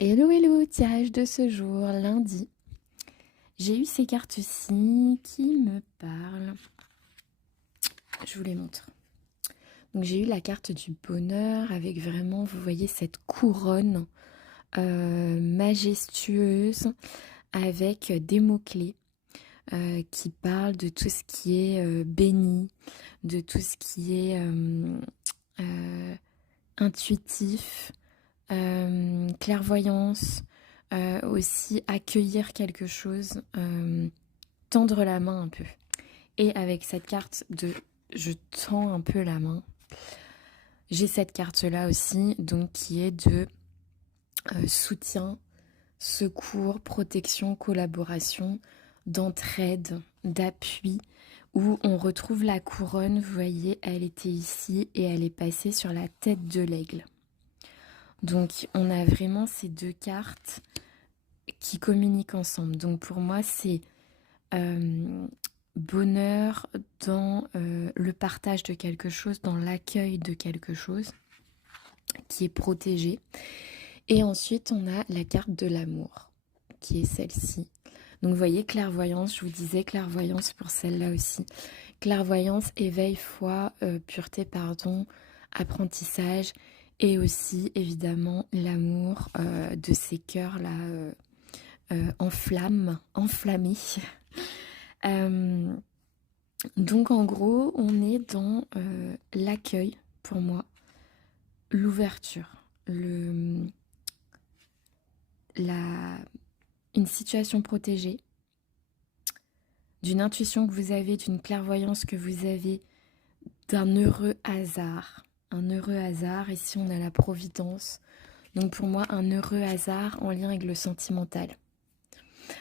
Hello hello, tirage de ce jour, lundi. J'ai eu ces cartes-ci qui me parlent. Je vous les montre. Donc j'ai eu la carte du bonheur avec vraiment, vous voyez, cette couronne majestueuse avec des mots-clés qui parlent de tout ce qui est béni, de tout ce qui est euh, intuitif, clairvoyance, aussi accueillir quelque chose, tendre la main un peu. Et avec cette carte de je tends un peu la main, j'ai cette carte-là aussi, donc qui est de soutien, secours, protection, collaboration, d'entraide, d'appui, où on retrouve la couronne, vous voyez, elle était ici et elle est passée sur la tête de l'aigle. Donc on a vraiment ces deux cartes qui communiquent ensemble. Donc pour moi, c'est bonheur dans le partage de quelque chose, dans l'accueil de quelque chose qui est protégé. Et ensuite, on a la carte de l'amour, qui est celle-ci. Donc vous voyez, clairvoyance, je vous disais clairvoyance pour celle-là aussi. Clairvoyance, éveil, foi, pureté, pardon, apprentissage et aussi évidemment l'amour de ces cœurs-là en flamme, enflammés. Donc en gros, on est dans l'accueil pour moi, l'ouverture, la, une situation protégée, d'une intuition que vous avez, d'une clairvoyance que vous avez, d'un heureux hasard. Un heureux hasard, ici on a la providence. Donc pour moi, un heureux hasard en lien avec le sentimental.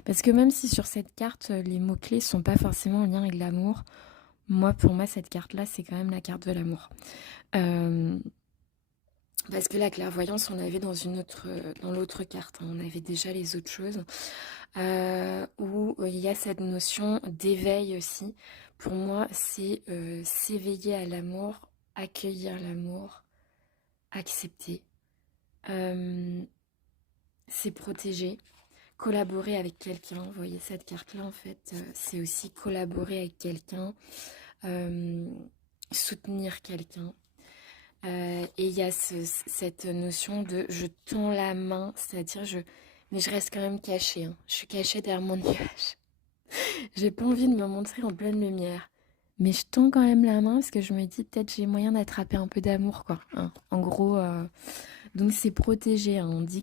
Parce que même si sur cette carte, les mots-clés ne sont pas forcément en lien avec l'amour, pour moi, cette carte-là, c'est quand même la carte de l'amour. Parce que la clairvoyance, on avait dans l'autre carte, hein, on avait déjà les autres choses, où il y a cette notion d'éveil aussi. Pour moi, c'est s'éveiller à l'amour, accueillir l'amour, accepter. C'est protéger, collaborer avec quelqu'un. Vous voyez cette carte-là, en fait, c'est aussi collaborer avec quelqu'un, soutenir quelqu'un. Et il y a cette notion de je tends la main, c'est-à-dire mais je reste quand même cachée. Hein. Je suis cachée derrière mon nuage. J'ai pas envie de me montrer en pleine lumière. Mais je tends quand même la main parce que je me dis peut-être j'ai moyen d'attraper un peu d'amour, quoi. Hein. En gros, donc c'est protégé. Hein. On dit